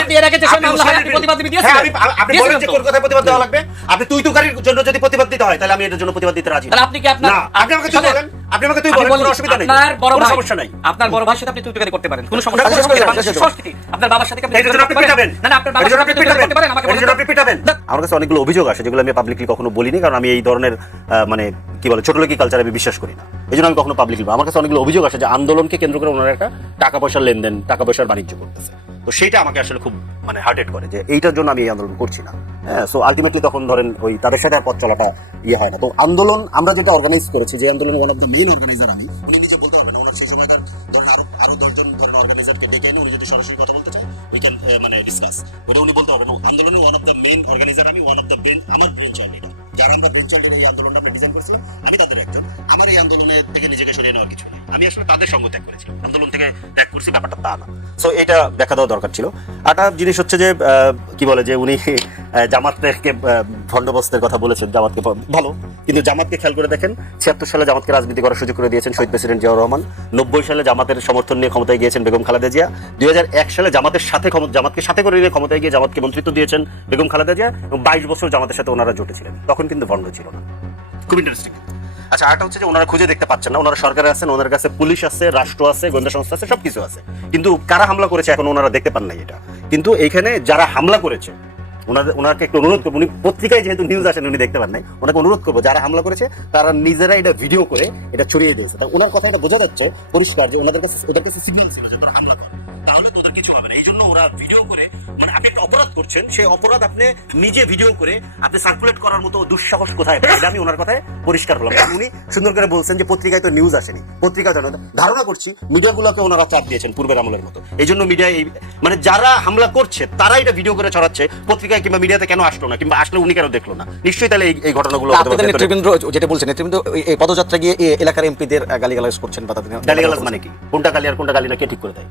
আপনি এর আগে যে মামলা হয় আপনি প্রতিবাদ দিয়েছেন। আপনি বলেন যে কোন কথায় প্রতিবাদ দেওয়া লাগবে, আপনি তুই তুকারির জন্য যদি প্রতিবাদ দিতে হয় তাহলে আমি এটার জন্য প্রতিবাদ দিতে রাজি। তাহলে আপনি কি আপনার না, আপনি আমাকে তুই বলেন, আপনি আমাকে তুই বলেন, কোনো অসুবিধা নেই, আপনার বড় কোনো ভাই, সমস্যা নাই। আপনার বড় ভাইয়ের সাথে আপনি তুই তুকারি করতে পারেন, কোনো সমস্যা নেই। সংস্কৃতি আপনার বাবার সাথে আপনি এর জন্য আপনি পিটাবেন না না আপনার বাবার সাথে আপনি তুকারি করতে পারেন, আমাকে এর জন্য আপনি পিটাবেন। আমার কাছে অনেকগুলো অভিযোগ আসে যেগুলো আমি পাবলিকলি কখনো বলিনি, কারণ আমি এই ধরনের মানে কি বলে ছোটলোকি কালচার আমি বিশ্বাস করি না, এই জন্য আমি কখনো পাবলিকলি। আমার কাছে অনেকগুলো অভিযোগ আসে যে আন্দোলনকে কেন্দ্র করে ওনারা একটা টাকা পয়সার লেনদেন, টাকা পয়সার বাণিজ্য করতেছে। তো সেইটা আমাকে আসলে খুব মানে হার্টেড করে যে এইটার জন্য আমি এই আন্দোলন করছি না। হ্যাঁ, সো আলটিমেটলি তখন ধরেন ওই তাদের সাথে আর পথ চলাটা ইয়ে হয় না। তো আন্দোলন আমরা যেটা অর্গানাইজ করেছি, যে আন্দোলন one of the main organizer আমি, উনি নিজে বলতে পারবেন ওনার সেই সময়কার ধরেন আরো 10 জন ধরেন অর্গানাইজারকে ডেকে এনে উনি যদি সরাসরি কথা বলতে চায় উই ক্যান মানে ডিসকাস, ওটা উনি বলতে পারবেন। আন্দোলনের one of the main organizer আমি, ওয়ান অফ দ্য মেইন আমার ব্রেন চাইল্ড এটা, যারা আমরা ব্রেন চাইল্ড এই আন্দোলনটা আমরা ডিজাইন করেছিলাম, আমি তাদের একজন। আমার এই আন্দোলনে থেকে নিজেকে সরিয়ে নেওয়ার কিছু নেই, আমি আসলে তাদের সঙ্গ ত্যাগ করেছি, আন্দোলন থেকে ত্যাগ করছি, ব্যাপারটা তা না। সো এটা দেখা দেওয়া দরকার ছিল। আরেকটা জিনিস হচ্ছে যে কি বলে যে উনি জামাতকে ভণ্ডবস্তের কথা বলেছেন, জামাতকে ভালো, কিন্তু জামাতকে খেয়াল করে দেখেন 76 সালে জামাতকে রাজনীতি করার সুযোগ করে দিয়েছেন শহীদ প্রেসিডেন্ট জিয়াউর রহমান, 90 সালে জামাতের সমর্থন নিয়ে ক্ষমতায় গিয়েছেন বেগম খালেদা জিয়া, 2001 সালে জামাতকে সাথে করে নিয়ে ক্ষমতায় গিয়ে জামাতকে মন্ত্রিত্ব দিয়েছেন বেগম খালেদা জিয়া, এবং 22 বছর জামাতের সাথে ওনারা জোটেছিলেন, তখন কিন্তু ভণ্ড ছিল না। খুব ইন্টারেস্টিং। আচ্ছা, আরেকটা হচ্ছে যে ওনারা খুঁজে দেখতে পাচ্ছেন না, ওনারা সরকারে আছেন, ওনার কাছে পুলিশ আছে, রাষ্ট্র আছে, গোয়েন্দা সংস্থা আছে, সবকিছু আছে, কিন্তু কারা হামলা করেছে এখন ওনারা দেখতে পান নাই এটা। কিন্তু এইখানে যারা হামলা করেছে ওনাকে একটু অনুরোধ করবো, উনি পত্রিকায় যেহেতু নিউজ আসেন উনি দেখতে পান নাই, ওনাকে অনুরোধ করবো যারা হামলা করেছে তারা নিজেরা এটা ভিডিও করে এটা ছড়িয়ে দিয়েছে। তা ওনার কথাটা বোঝা যাচ্ছে পরিষ্কার যে ওনাদের কাছে ওদের কাছে সিগন্যাল ছিল যে তোরা হামলা কর, তাহলে তোদের কিছু হবে না। এই জন্য ওরা ভিডিও করে, মানে আপনি একটা অপরাধ করছেন, সেই অপরাধ আপনি নিজে ভিডিও করে আপনি সার্কুলেট করার মতো দুঃসাহস কোথায়? এটা আমি ওনার কথায় পরিষ্কার হলাম। উনি সুন্দর করে বলছেন যে পত্রিকায় তো নিউজ আসেনি, পত্রিকা ধারণা করছি মিডিয়াগুলোকে ওনারা চাপ দিয়েছেন পূর্বের আমলের মতো, এই জন্য মিডিয়া মানে যারা হামলা করছে তারা এটা ভিডিও করে ছড়াচ্ছে, পত্রিকায় কিংবা মিডিয়াতে কেন আসলো না, কিংবা আসলে উনি কেন দেখলো না? নিশ্চয়ই তাহলে এই ঘটনাগুলো নেতৃবৃন্দ যেটা বলছেন, নেতৃবৃন্দ এই পদযাত্রা গিয়ে এলাকার এমপিদের গালিগালাজ করছেন বা তাদের গালিগালাজ মানে কি? কোনটা গালি আর কোনটা গালি না কে ঠিক করে দেয়?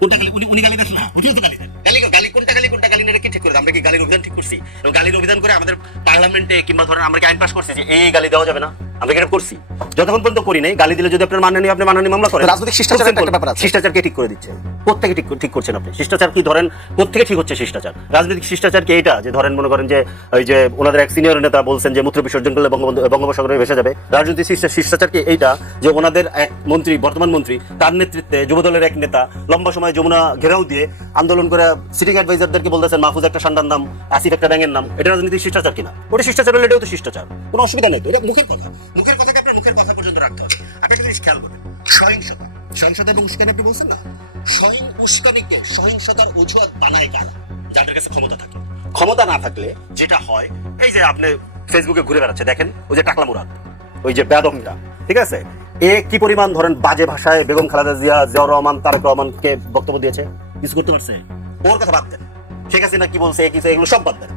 কোনটা গালি উনি গালি দেন না, উনিও তো গালি দেন। গালি কোনটা গালি না কে ঠিক করে দেয়? আমরা কি গালির অভিযান ঠিক করছি? এবং গালির অভিযান করে আমাদের পার্লামেন্টে কিংবা ধরেন আমরা কি আইন পাস করছি যে এই গালি দেওয়া যাবে না? আমরা কি এটা করছি? যতক্ষণ পর্যন্ত করি নাই, গালি দিলে যদি আপনার মাননীয় আপনি মাননীয় মামলা করেন, রাজনৈতিক শিষ্টাচারের একটা ব্যাপার আছে। শিষ্টাচার কে ঠিক করে দিচ্ছে? প্রত্যেকে ঠিক করছেন আপনি। শিষ্টাচার কি ধরেন প্রত্যেকে ঠিক হচ্ছে শিষ্টাচার? রাজনৈতিক শিষ্টাচার কি এটা যে ধরেন মনে করেন যে ওই যে ওনাদের এক সিনিয়র নেতা বলছেন যে মূত্র বিসর্জন করলে বঙ্গোপসাগরে ভেসে যাবে? রাজনৈতিক শিষ্টাচার কি এইটা যে ওনাদের এক মন্ত্রী, বর্তমান মন্ত্রী, তার নেতৃত্বে যুবদলের এক নেতা লম্বা সময় যমুনা ঘেরাও দিয়ে আন্দোলন করে সিটিং অ্যাডভাইজারদেরকে বলতেছেন মাহফুজ একটা সান্ডার নাম, আসিফ একটা ব্যাঙের নাম, এটা রাজনৈতিক শিষ্টাচার কিনা? ওটা শিষ্টাচার হলে এটাও তো শিষ্টাচার, কোনো অসুবিধা নেই তো। এটা মুখের কথা, মুখের কথাকে আপনার মুখের কথা পর্যন্ত রাখতে হবে। আপনি একটা জিনিস খেয়াল করেন, সহিংসতা এবং উস্কানি আপনি বলছেন না, উস্কানিকে সহিংসতার অজুহাত বানায় কারা? যাদের কাছে ক্ষমতা থাকে। ক্ষমতা না থাকলে যেটা হয়, এই যে আপনি ফেসবুকে ঘুরে বেড়াচ্ছে দেখেন, ওই যে টাকলা মুরাদ, ওই যে বেদমটা, ঠিক আছে, এ কি পরিমাণ ধরেন বাজে ভাষায় বেগম খালেদা জিয়া, জিয়াউর রহমান, তারেক রহমানকে বক্তব্য দিয়েছে, কিছু করতে পারছে? ওর কথা বাদ দেন, শেখ হাসিনা কি বলছে, কিছু এগুলো সব বাদ দেন।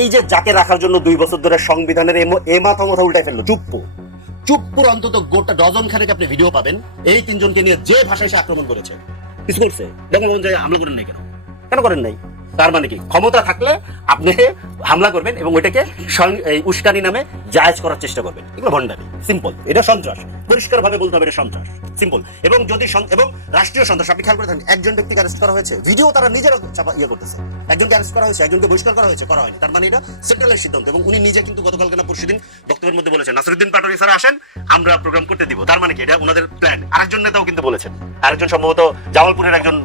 এই যে যাকে রাখার জন্য 2 বছর ধরে সংবিধানের এ মাথা উল্টাই ফেললো, চুপ্পুর অন্তত গোটা ডজন খানেক আপনি ভিডিও পাবেন এই 3 জনকে নিয়ে যে ভাষায় সে আক্রমণ করেছে। কিছু করছে? বঙ্গবন্ধু হামলা করেন নাই কেন করেন নাই? তার মানে কি ক্ষমতা থাকলে আপনি হামলা করবেন এবং ওইটাকে উস্কানি নামে জায়েজ করার চেষ্টা করবেন। এগুলো ভণ্ডামি, সিম্পল। এটা সন্ত্রাস, পরিষ্কার ভাবে বলতে হবে এটা সন্ত্রাস, সিম্পল। এবং যদি এবং রাষ্ট্রীয় সন্ত্রাস আপনি খেয়াল করে থাকেন, একজন ব্যক্তিকে অ্যারেস্ট করা হয়েছে, ভিডিও তারা নিজেরা ইয়ে করতেছে, একজনকে অ্যারেস্ট করা হয়েছে, একজনকে বহিষ্কার করা হয়েছে, করা হয়নি। তার মানে এটা সেন্ট্রালের সিদ্ধান্ত। এবং উনি নিজে কিন্তু গতকালকে না পরশুদিন বক্তব্যের মধ্যে বলেছেন নাসিরউদ্দিন পাটোয়ারি স্যার আসেন, আমরা প্রোগ্রাম করতে দিব। তার মানে কি এটা ওনাদের প্ল্যান। আরেকজন নেতাও কিন্তু বলেছেন, আরেকজন সম্ভবত জামালপুরের একজন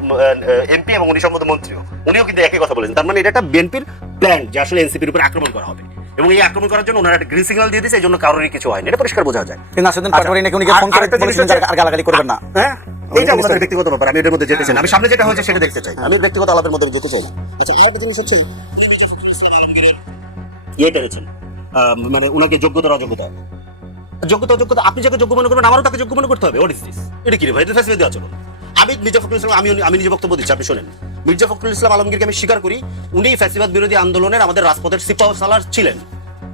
এমপি এবং উনি সম্ভবত মন্ত্রীও, উনিও কিন্তু একই কথা বলেছেন। তার মানে এটা একটা বিএনপির প্ল্যান যে আসলে এনসিপির উপর আক্রমণ করা হবে, এবং এই আক্রমণ করার জন্য ওনারা একটা গ্রিন সিগন্যাল দিয়ে দিয়েছে, এই জন্য কারোরই কিছু হয়নি, এটা পরিষ্কার বোঝা যায়। নাসিরউদ্দিন পাটোয়ারি নাকি উনিকে ফোন করে বলেছেন আর গালাগালি করবেন না। হ্যাঁ, এটা আমাদের ব্যক্তিগত ব্যাপার, আমি এর মধ্যে যেতে চাই না। আমি সামনে যেটা হয়েছে সেটা দেখতে চাই, আমি ব্যক্তিগত আলাপের মধ্যে যেতে চাই না। আচ্ছা, আরেকটা জিনিস হচ্ছে ইয়ে করেছেন, মানে ওনাকে যোগ্যতা অযোগ্যতা আপনি যাকে যোগ্য মনে করবেন আমারও তাকে যোগ্য মনে করতে হবে। What is this? এটা কি রে ভাই? এটা ফেসিলিটি দেওয়া চলুন। আমি মির্জা ফখরুল ইসলাম, আমি নিজে বক্তব্য দিচ্ছি, আপনি শোনেন। মির্জা ফখরুল ইসলাম আলমগীরকে আমি স্বীকার করি, উনি ফ্যাসিবাদ বিরোধী আন্দোলনের আমাদের রাজপথের সিপাহ সালার ছিলেন,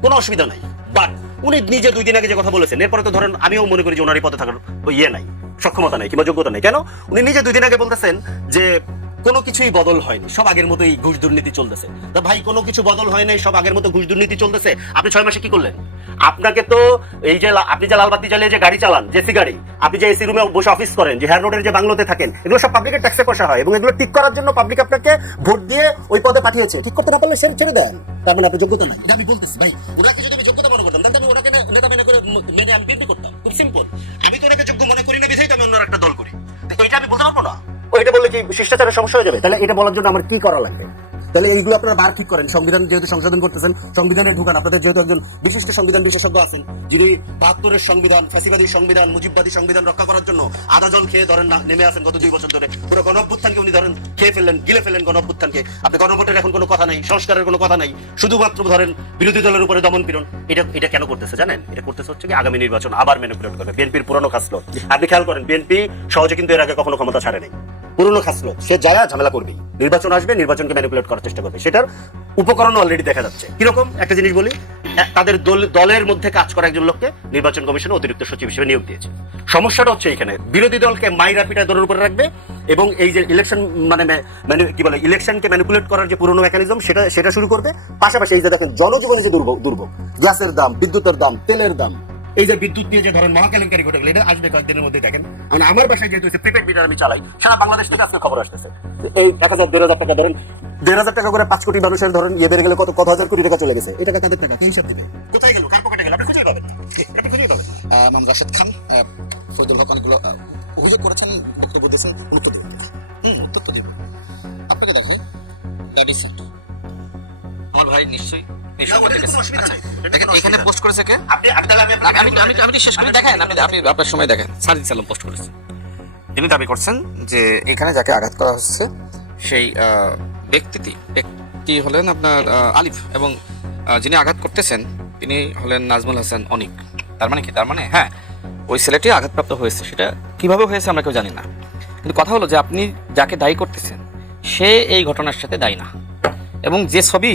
কোনো অসুবিধা নাই। বাট উনি নিজে 2 দিন আগে যে কথা বলেছেন, এরপরে তো ধরেন আমিও মনে করি যে ওনারই পথে থাকার ইয়ে নাই, সক্ষমতা নাই কিংবা যোগ্যতা নেই। কেন? উনি নিজে 2 দিন আগে বলতেছেন যে কোনো কিছুই বদল হয়নি, সব আগের মতোই ঘুষ দুর্নীতি চলতেছে। তা ভাই কোনো কিছু বদল হয় নাই, সব আগের মতো ঘুষ দুর্নীতি চলতেছে। আপনি 6 মাসে কি করলেন? আপনাকে তো এই যে আপনি যে লালবাতি জ্বালিয়ে যে গাড়ি চালান, জেসি গাড়ি, আপনি যে এসি রুমে বসে অফিস করেন, যে হেয়ার রোডের যে বাংলোতে থাকেন, এগুলো সব পাবলিকের ট্যাক্সে পয়সা হয় এবং এগুলো ঠিক করার জন্য পাবলিক আপনাকে ভোট দিয়ে ওই পদে পাঠিয়েছে। ঠিক করতে না পারলে ছেড়ে দেন, তার মানে আপনার যোগ্যতা নাই। এটা আমি বলতেছি ভাই, ওনাকে যদি আমি যোগ্যতা মনে করতাম তাহলে আমি ওনাকে নেতা মেনে আমি বিএনপি করতাম। খুব সিম্পল। আমি তো ওনাকে যোগ্য মনে করি না, বিধায় আমি অন্য একটা দল করি। তো এটা আমি বলতে পারবো না। ওইটা বললে কি শিষ্টাচারের সমস্যা হয়ে যাবে? তাহলে এটা বলার জন্য আমার কি করা লাগবে? তাহলে এইগুলো আপনারা বার ঠিক করেন। সংবিধান যেহেতু সংশোধন করতেছেন, সংবিধানে ঢুকান। আপনাদের যেহেতু একজন বিশিষ্ট সংবিধান বিশেষজ্ঞ আছেন, যিনি ৭২-এর সংবিধান, ফ্যাসিবাদী সংবিধান, মুজিববাদী সংবিধান রক্ষা করার জন্য আদা জল খেয়ে ধরেন নেমে আসেন গত 2 বছর ধরে। পুরো গণঅভ্যুত্থানকে উনি ধরেন খেয়ে ফেললেন, গিলে ফেললেন গণঅভ্যুত্থানকে। আপনি গণভোটের এখন কোনো কথা নাই, সংস্কারের কোনো কথা নাই, শুধুমাত্র ধরেন বিরোধী দলের উপরে দমন পীড়ন। এটা কেন করতেছে জানেন? এটা করতেছে হচ্ছে কি আগামী নির্বাচন আবার ম্যানিপুলেট করবে। বিএনপির পুরনো খাসলো আপনি খেয়াল করেন, বিএনপি সহজে কিন্তু এর আগে কখনো ক্ষমতা ছাড়ে নাই। পুরনো খাসলো সে যায় ঝামেলা করবে, নির্বাচন আসবে, নির্বাচনকে ম্যানিপুলেট করার চেষ্টা করবে। সেটার উপকরণ অলরেডি দেখা যাচ্ছে। কিরকম? একটা জিনিস বলি, তাদের দলের মধ্যে কাজ করা একজন লোককে নির্বাচন কমিশনে অতিরিক্ত সচিব হিসেবে নিয়োগ দিয়েছে। সমস্যাটা হচ্ছে এখানে বিরোধী দলকে মাইরা পিটা দলের উপরে রাখবে এবং এই যে ইলেকশন মানে কি বলে ইলেকশনকে ম্যানিপুলেট করার যে পুরনো মেকানিজম সেটা শুরু করবে। পাশাপাশি এই যে দেখেন জনজীবনে যে দুর্ভোগ, গ্যাসের দাম, বিদ্যুতের দাম, তেলের দাম, এই যে বিদ্যুৎ দিয়ে যে ধরেন মহাকেলেঙ্কারি ঘটে গেল, এটা আসবে কয়েকদিনের মধ্যে। দেখেন মানে আমার বাসায় যেহেতু প্রিপেড মিটার আমি চালাই, সারা বাংলাদেশ থেকে আজকে খবর আসতেছে এই ১,০০০-১,৫০০ টাকা ধরেন, ১,৫০০ টাকা করে 5 কোটি মানুষের ধরেন ইয়ে বেড়ে গেলে কত হাজার কোটি টাকা চলে গেছে। এই টাকা কাদের টাকা? কে হিসাব দিবে? কোথায় গেল? কার পকেটে গেল? আপনি খুঁজে পাবেন না। আপনি খুঁজে পাবেন। মাম রাশেদ খান ফরিদুল হক অনেকগুলো অভিযোগ করেছেন, বক্তব্য দিয়েছেন, উত্তর দেবেন। উত্তর তো দিব। আপনাকে দেখাই ব্যাবি সাট বল ভাই, নিশ্চয়ই এই না, সম্পর্কে ওটাতে কোনো অসুবিধা নাই। দেখেন এখানে পোস্ট করেছে কে? আমি শেষ করে দেখেন, আপনি আপনার সময় দেখেন। সার্জিস আলম পোস্ট করেছে। তিনি দাবি করছেন যে এখানে যাকে আঘাত করা হচ্ছে সেই ব্যক্তি হলেন আপনার আলিফ, এবং যিনি আঘাত করতেছেন তিনি হলেন নাজমুল হাসান অনিক। তার মানে কি? তার মানে হ্যাঁ, ওই ছেলেটি আঘাতপ্রাপ্ত হয়েছে। সেটা কিভাবে হয়েছে আমরা কেউ জানি না, কিন্তু কথা হলো যে আপনি যাকে দায়ী করতেছেন সে এই ঘটনার সাথে দায়ী না, এবং যে ছবি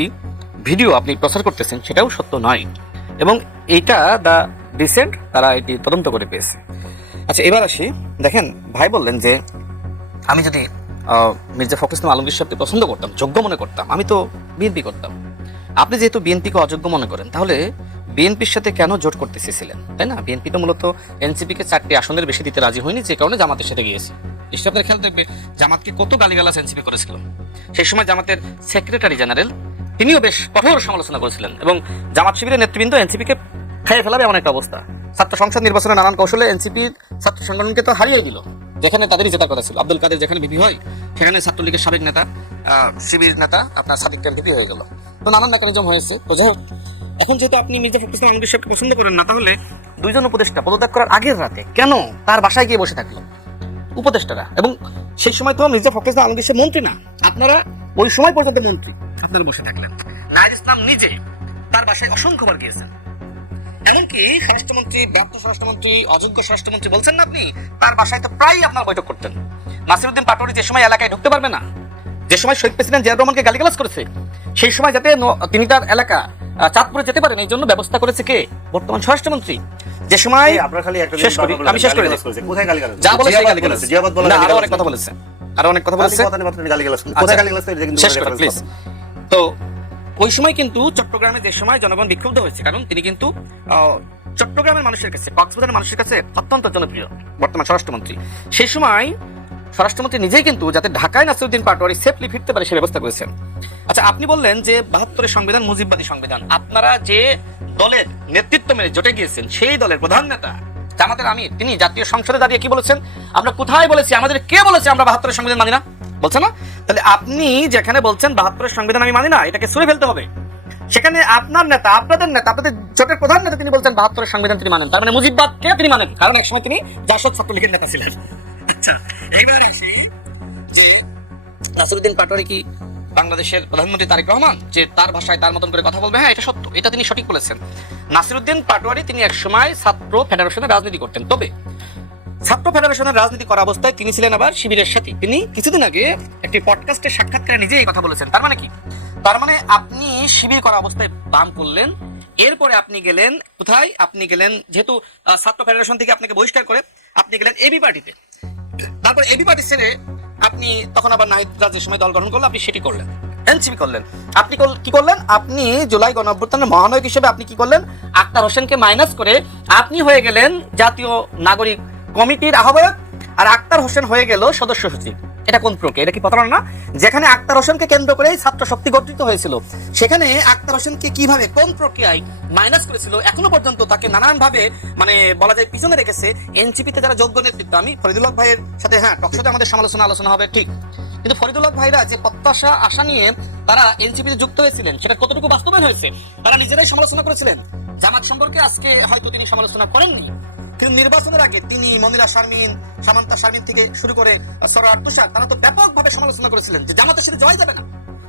ভিডিও আপনি প্রচার করতেছেন সেটাও সত্য নয়, এবং এইটা দ্য ডিসেন্ট তারা এটি তদন্ত করে পেয়েছে। আচ্ছা, এবার আসি। দেখেন ভাই বললেন যে আমি যদি মির্জা ফখরুল ইসলাম আলমগীর সাহেবকে পছন্দ করতাম, যোগ্য মনে করতাম, আমি তো বিএনপি করতাম। আপনি যেহেতু বিএনপিকে অযোগ্য মনে করেন, তাহলে বিএনপির সাথে কেন জোট করতে চেয়েছিলেন, তাই না? বিএনপি তো মূলত এনসিপিকে 4টি আসনের বেশি দিতে রাজি হয়নি, যে কারণে জামাতের সাথে গিয়েছে। নিশ্চয়ই আপনার খেয়াল থাকবে জামাতকে কত গালিগালাজ এনসিপি করেছিল। সেই সময় জামাতের সেক্রেটারি জেনারেল তিনিও বেশ কঠোর সমালোচনা করেছিলেন, এবং জামাত শিবিরের নেতৃবৃন্দ এনসিপিকে খেয়ে ফেলাবে এমন একটা অবস্থা। ছাত্র সংসদ নির্বাচনে নানান কৌশলে এনসিপির ছাত্র সংগঠনকে তো হারিয়ে দিল, যেখানে তাদেরই জেতার কথা ছিল। আব্দুল কাদের যেখানে ভিপি হয়, সেখানে ছাত্রলীগের সাবেক নেতা শিবির নেতা আপনার সাদিক খান ভিপি হয়ে গেল। তো নানান মেকানিজম হয়েছে। তো যাই হোক, এখন যেহেতু আপনি মির্জা ফখরুল ইসলাম আলমগীর সাহেবকে পছন্দ করেন না, তাহলে দুইজন উপদেষ্টা পদত্যাগ করার আগের রাতে কেন তার বাসায় গিয়ে বসে থাকলো উপদেষ্টারা? এবং সেই সময় তো মির্জা ফখরুল ইসলাম আলমগীর সাহেব মন্ত্রী না, আপনারা ওই সময় পর্যন্ত মন্ত্রী, আপনারা বসে থাকলেন। নাহিদ ইসলাম নিজে তার বাসায় অসংখ্যবার গিয়েছেন, এমনকি স্বরাষ্ট্রমন্ত্রী, ব্যর্থ স্বরাষ্ট্রমন্ত্রী, অযোগ্য স্বরাষ্ট্রমন্ত্রী বলছেন না আপনি, তার বাসায় তো প্রায়ই আপনার বৈঠক করতেন। নাসিরউদ্দিন পাটোয়ারি যে সময় এলাকায় ঢুকতে পারবে না, যে সময় শহীদ প্রেসিডেন্ট জিয়াউর রহমানকে গালিগালাজ করেছে, সেই সময় যাতে তিনি তার এলাকা চাঁদপুরে যেতে পারেন এই জন্য ব্যবস্থা করেছে কে? বর্তমান স্বরাষ্ট্রমন্ত্রী। যে সময় আপনার খালি একটা শেষ করি, আমি শেষ করে দিই। কোথায় গালিগালাজ? যা বলে সেই গালিগালাজ। জিয়াবাদ বলে না, আরো অনেক কথা বলেছে, আরো অনেক কথা বলেছে। গালিগালাজ কোথায় গালিগালাজ? এটা কিন্তু শেষ করে প্লিজ। তো ওই সময় কিন্তু চট্টগ্রামে যে সময় জনগণ বিক্ষুব্ধ হয়েছে, কারণ তিনি কিন্তু চট্টগ্রামের মানুষের কাছে, কক্সবাজারের মানুষের কাছে অত্যন্ত জনপ্রিয় বর্তমান স্বরাষ্ট্রমন্ত্রী। সেই সময় স্বরাষ্ট্রমন্ত্রী নিজেই কিন্তু যাতে ঢাকায় নাসিরউদ্দিন পাটোয়ারি সেফলি ফিরতে পারে সে ব্যবস্থা করেছেন। আচ্ছা, আপনি বললেন যে ৭২-এর সংবিধান মুজিববাদী সংবিধান। আপনারা যে দলের নেতৃত্ব মেনে জোটে গিয়েছেন, সেই দলের প্রধান নেতা জামাতের আমির তিনি জাতীয় সংসদে দাঁড়িয়ে কি বলেছেন? আমরা কোথায় বলেছি, আমাদের কে বলেছে আমরা ৭২-এর সংবিধান মানি না? বলছে না? তাহলে আপনি যেখানে বলছেন ৭২-এর সংবিধান আমি মানি না, এটাকে ছুঁড়ে ফেলতে হবে, সেখানে আপনার নেতা, আপনাদের নেতা, আপনাদের জোটের প্রধান নেতা তিনি বলছেন ৭২-এর সংবিধান তিনি মানেন, তার মানে মুজিববাদকে তিনি মানেন, কারণ একসময় তিনি জাসদ ছাত্রলীগের নেতা ছিলেন। আচ্ছা, এইবার আসি যে নাসিরউদ্দিন পাটোয়ারি কি বাংলাদেশের প্রধানমন্ত্রী তারেক রহমান, যে তার ভাষায় তার মতন করে কথা বলবে? হ্যাঁ, এটা সত্য, এটা তিনি সঠিক বলেছেন। নাসিরউদ্দিন পাটোয়ারি তিনি একসময় ছাত্র ফেডারেশনের রাজনীতি করতেন, তবে ছাত্র ফেডারেশনের রাজনীতি করা অবস্থায় তিনি ছিলেন আবার শিবিরের সাথে। তিনি কিছুদিন আগে একটি পডকাস্টের সাক্ষাৎকারে নিজেই এই কথা বলেছেন। তার মানে কি? তার মানে আপনি শিবির করা অবস্থায় বাম করলেন, এরপরে আপনি গেলেন কোথায়? আপনি গেলেন, যেহেতু ছাত্র ফেডারেশন থেকে আপনাকে বহিষ্কার করে আপনি গেলেন এবি পার্টিতে, তারপর এবি পার্টি ছেড়ে আপনি তখন আবার নাহিদ রাজের সময় দল গঠন করলো, আপনি সেটি করলেন, এনসিপি করলেন। আপনি কি করলেন? আপনি জুলাই গণঅভ্যুত্থানের মহানায়ক হিসেবে আপনি কি করলেন? আক্তার হোসেনকে মাইনাস করে আপনি হয়ে গেলেন জাতীয় নাগরিক কমিটির আহ্বায়ক, আর আক্তার হোসেন হয়ে গেল সদস্য সচিব। এটা কোন প্রক্রিয়া? এটা কি প্রতারণা না? যেখানে আক্তার হোসেনকে কেন্দ্র করে ছাত্র শক্তি গঠিত হয়েছিল, সেখানে আক্তার হোসেনকে কিভাবে কোন প্রক্রিয়ায় মাইনাস করেছিল, এখনো পর্যন্ত তাকে নানান ভাবে মানে বলা যায় পিছনে রেখেছে এনসিপিতে যারা যোগ্য নেতৃত্ব। আমি ফরিদুল হক ভাইয়ের সাথে হ্যাঁ টকশোতে আমাদের আলোচনা হবে ঠিক, কিন্তু ফরিদুল হক ভাইরা যে প্রত্যাশা আশা নিয়ে তারা এনসিপিতে যুক্ত হয়েছিলেন সেটা কতটুকু বাস্তবায়ন হয়েছে তারা নিজেরাই সমালোচনা করেছিলেন। জামাত সম্পর্কে আজকে হয়তো তিনি সমালোচনা করেননি, কিন্তু নির্বাচনের আগে তিনি মনিরা শারমিন, সামান্তা শারমিন থেকে শুরু করে সরার তুষার, তারা তো ব্যাপকভাবে সমালোচনা করেছিলেন যে জামাতের সাথে জয় যাবে না।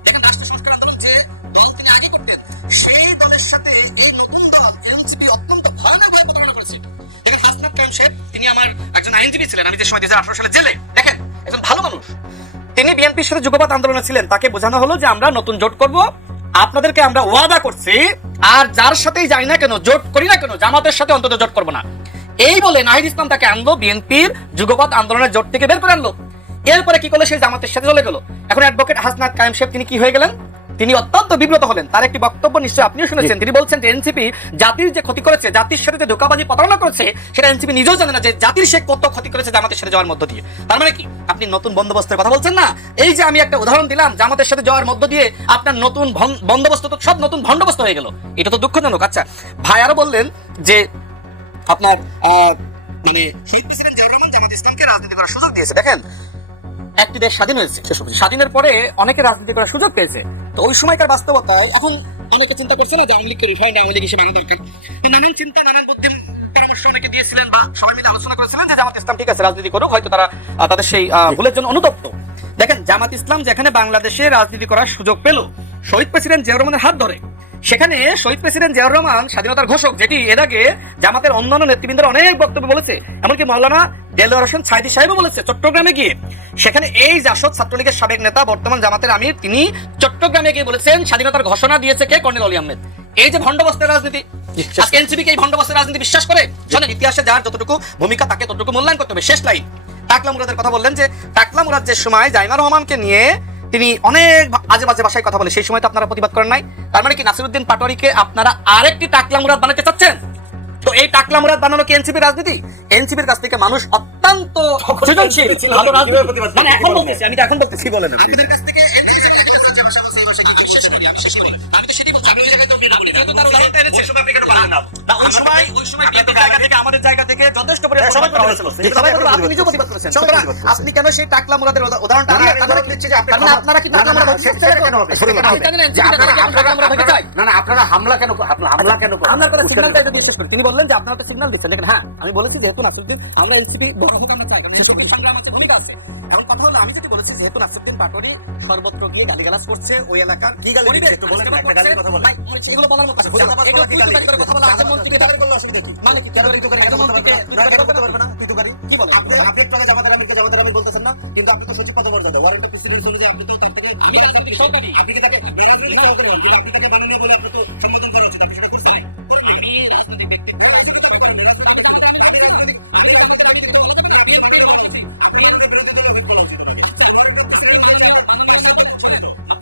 দেখেন রাষ্ট্র সংস্কার আন্দোলন যে দল তিনি আগে করতেন, সেই দলের সাথে এই নতুন দল এনসিপি অত্যন্ত ভয়ানকভাবে প্রতারণা করেছে। দেখেন হাসনাত কায়েম সাহেব, তিনি আমার একজন আইনজীবী ছিলেন, আমি যে সময় 2018 সালে জেলে, দেখেন একজন ভালো মানুষ, তিনি বিএনপির সাথে যুগপৎ আন্দোলনে ছিলেন। তাকে বোঝানো হলো যে আমরা নতুন জোট করব, আপনাদেরকে আমরা ওয়াদা করছি, আর যার সাথেই যাই না কেন, জোট করি না কেন, জামাতের সাথে অন্তত জোট করবো না। এই বলে নাহিদ ইসলাম তাকে আনলো, বিএনপির যুগপৎ আন্দোলনের জোট থেকে বের করে আনলো। এরপরে কি করলো? সেই জামাতের সাথে চলে গেল। এখন অ্যাডভোকেট হাসনাত কায়েম সাহেব তিনি কি হয়ে গেলেন? তিনি অত্যন্ত বিব্রত হলেন। তার একটি বক্তব্য নিশ্চয়ই আপনিও শুনেছেন, তিনি বলছেন যে এনসিপি জাতির যে ক্ষতি করেছে, জাতির সাথে যে ধোঁকাবাজি প্রতারণা করেছে, সেটা এনসিপি নিজেও জানে না যে জাতির সে কত ক্ষতি করেছে জামাতের সাথে যাওয়ার মধ্য দিয়ে। তার মানে কি আপনি নতুন বন্দোবস্তের কথা বলছেন না? এই যে আমি একটা উদাহরণ দিলাম, জামাতের সাথে যাওয়ার মধ্য দিয়ে আপনার নতুন বন্দোবস্ত তো সব নতুন ভণ্ডবস্ত হয়ে গেল, এটা তো দুঃখজনক। আচ্ছা ভাই আরো বললেন যে আপনার মানে শহীদ প্রেসিডেন্ট জিয়াউর রহমান জামাত ইসলামকে রাজনীতি করার সুযোগ দিয়েছে। দেখেন একটি দেশ স্বাধীন হয়েছে, স্বাধীনের পরে অনেকে রাজনীতি করার সুযোগ পেয়েছে। তো ওই সময়কার বাস্তবতায় এখন অনেকে চিন্তা করছে না যে আওয়ামী লীগকে রিফাইন্ড আওয়ামী লীগ হিসেবে আনা দরকার। নানান চিন্তা, নানান বুদ্ধি পরামর্শ অনেকে দিয়েছিলেন বা সবাই মিলে আলোচনা করেছিলেন যে জামাত ইসলাম ঠিক আছে রাজনীতি করুক, হয়তো তারা তাদের সেই ভুলের জন্য অনুতপ্ত। দেখেন জামাত ইসলাম যেখানে বাংলাদেশে রাজনীতি করার সুযোগ পেল শহীদ প্রেসিডেন্ট জিয়াউর রহমানের হাত ধরে, সেখানে শহীদ প্রেসিডেন্ট জিয়াউর রহমান স্বাধীনতার ঘোষক, যেটি এর আগে জামাতের অন্যান্য নেতৃবৃন্দের অনেক বক্তব্য বলেছে, এমনকি মাওলানা দেলোয়ার হোসেন সাইদি সাহেবও বলেছে চট্টগ্রামে গিয়ে। সেখানে এই জাসদ ছাত্রলীগের সাবেক নেতা বর্তমান জামাতের আমির, তিনি চট্টগ্রামে গিয়ে বলেছেন স্বাধীনতার ঘোষণা দিয়েছে কে? কর্নেল অলি আহমেদ। এই যে ভণ্ডবস্তের রাজনীতি, আজকে এনসিপি কে এই ভণ্ডবস্তের রাজনীতি বিশ্বাস করে? জানেন ইতিহাসে যার যতটুকু ভূমিকা তাকে ততটুকু মূল্যায়ন করতে হবে। শেষ লাইন, টাকলা মুরাদের কথা বললেন যে টাকলা মুরাদ যে সময় জাইমা রহমানকে নিয়ে তিনি অনেক আজে বাজে ভাষায় কথা বলে, সেই সময় তো আপনারা প্রতিবাদ করেন নাই। তার মানে কি নাসিরউদ্দিন পাটোয়ারিকে আপনারা আরেকটি টাকলা মুরাদ বানাতে চাচ্ছেন? তো এই টাকলা মুরাদ বানানো কি এনসিপির রাজনীতি? এনসিপির কাছ থেকে মানুষ অত্যন্ত সৃজনশীল ভালো রাজনীতি, মানে এখন বলতেছি, আমি তো এখন বলতেছি, বলেন আপনি। আপনি কেন সেই টাকলা মুরাদের উদাহরণটা আপনারা কি টাকলা মুরাদ না আপনারা হামলা কেন হামলা করে সিগন্যালটা যদি শেষ করি? তিনি বললেন যে আপনারা একটা সিগন্যাল দিচ্ছেন। দেখেন হ্যাঁ আমি বলেছি যেহেতু নাসিরউদ্দিন আমরা এনসিপি হোক আমরা চাই না, এনসিপির সঙ্গে আমার ভূমিকা আছে। এখন কথা হলো আমি যেটি বলেছি যেহেতু নাসিরউদ্দিন পাটোয়ারি সর্বত্র গিয়ে গালিগালাজ করছে, ওই এলাকার কি গালি একটু বলেন, একটা গালি কথা বলেন, এগুলো বলার মতো আছে। কথা বলা আগে মন্ত্রী কথা বলে অসুবিধা কি? মানে কি করে ঋতু করে একদম করতে পারবে না? ঋতু করে কি বলো? আপনি তো আমাদের আমি বলতেছেন না, কিন্তু আপনি তো সচিব পদ মর্যাদা আর একটা পিছিয়ে চলে যায়, আপনি সহকারী, আপনি কি তাকে বিরোধী না করেন, আপনি তাকে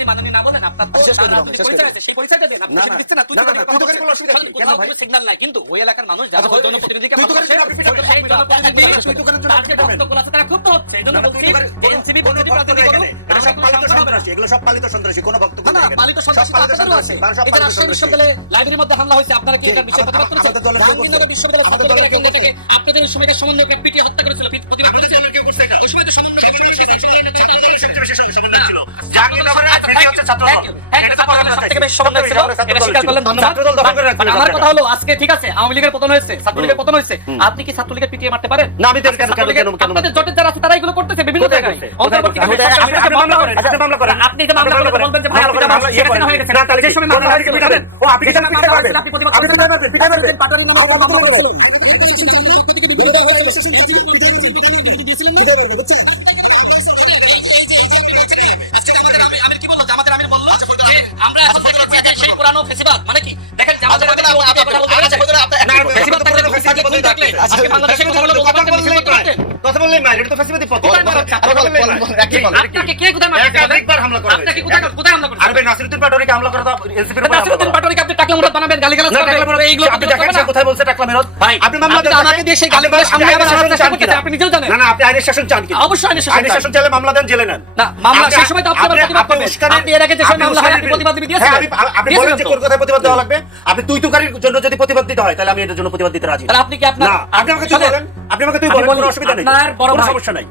বানানো বলে আপনি তো সমাধান করেছেন, কিন্তু ওই এলাকার মানুষ যারা জনপ্রতিনিধিকে লাইব্রেরির মধ্যে হামলা হয়েছে, আপনারা কি এটার বিষয়ে প্রতিবাদ করেছেন? আপনাদের সময়কার সমন্বয়ক পিটিয়ে হত্যা করেছিল, আমার কথা হলো আজকে ঠিক আছে আওয়ামী লীগের পতন হয়েছে, ছাত্রলীগের পতন হয়েছে, আপনি কি ছাত্রলীগের পিটিয়ে মারতে পারেন? না আমি আপনাদের জোটের যারা আছে তারা এগুলো করতেছে বিভিন্ন জায়গায়। আপনি যে মামলা করে বলবেন যে ভাই হয়ে গেছে, যে সময় মামলা হয়ে গেছে ও আপনি কি জানেন পিটাবেন, আপনি প্রতিবাদ পাটালি মামলা আমরা এখন সেই পুরানো ফেসিবাদ মানে কি দেখেন জামাতের ফেসিবাদ থাকলে আজকে বাংলাদেশে কথা বলতে বললেই মার, এটা তো ফ্যাসিবাদী পদ্ধতি। কোথায় মারা হচ্ছে? আপনি বলেন, বলেন, বলেন, একই বলেন। আপনাকে কে কোথায় মারছে? একাধিকবার হামলা করা আপনাকে হয়েছে। কোথায় হামলা করেছে? আরে ভাই, নাসিরউদ্দিন পাটোয়ারিকে হামলা করা তো এনসিপির উপর হামলা নাসিরউদ্দিন করা। পাটোয়ারিকে আপনি টাকলা মুরাদ বানাবেন, গালিগালাজ না, করবেন, টাকলা মুরাদ, এইগুলো আপনি দেখেন সে কোথায় বলছে টাকলা মেরদ? ভাই, আপনি মামলা আপনি দেন, আমাকে দিয়ে সেই গালিগালাজ সামনে আবার শাসন আলাদা চান করতে কিনা? চান, আপনি নিজেও জানেন। না, না, আপনি আইনের শাসন চান কিনা? অবশ্যই আইনের শাসন আইনের চাই। শাসন চাইলে মামলা দেন, জেলে নেন। না, মামলা আপনি- সেই সময় তো আপনি আবার আপনি- প্রতিবাদ আপনি করবেন। উস্কানির- আপনি এর আগে যে সময় আপনি মামলা হয়, আপনি উস্কানির- প্রতিবাদ দিয়েছিলেন। হ্যাঁ, আপনি বলেন যে দিয়েছিলেন তো। কোন কথায় প্রতিবাদ দেওয়া লাগবে। আপনি তুই-তুকারির জন্য যদি প্রতিবাদ দিতে হয়, তাহলে আমি এটার জন্য প্রতিবাদ দিতে রাজি। তাহলে আপনি কি আপনার না, আপনি আমাকে তুই শোনেন, বলেন, আপনি আমাকে তুই আমি বলেন, বলি, কোনো অসুবিধা নেই, আপনার বড় কোনো ভাই- সমস্যা নাই।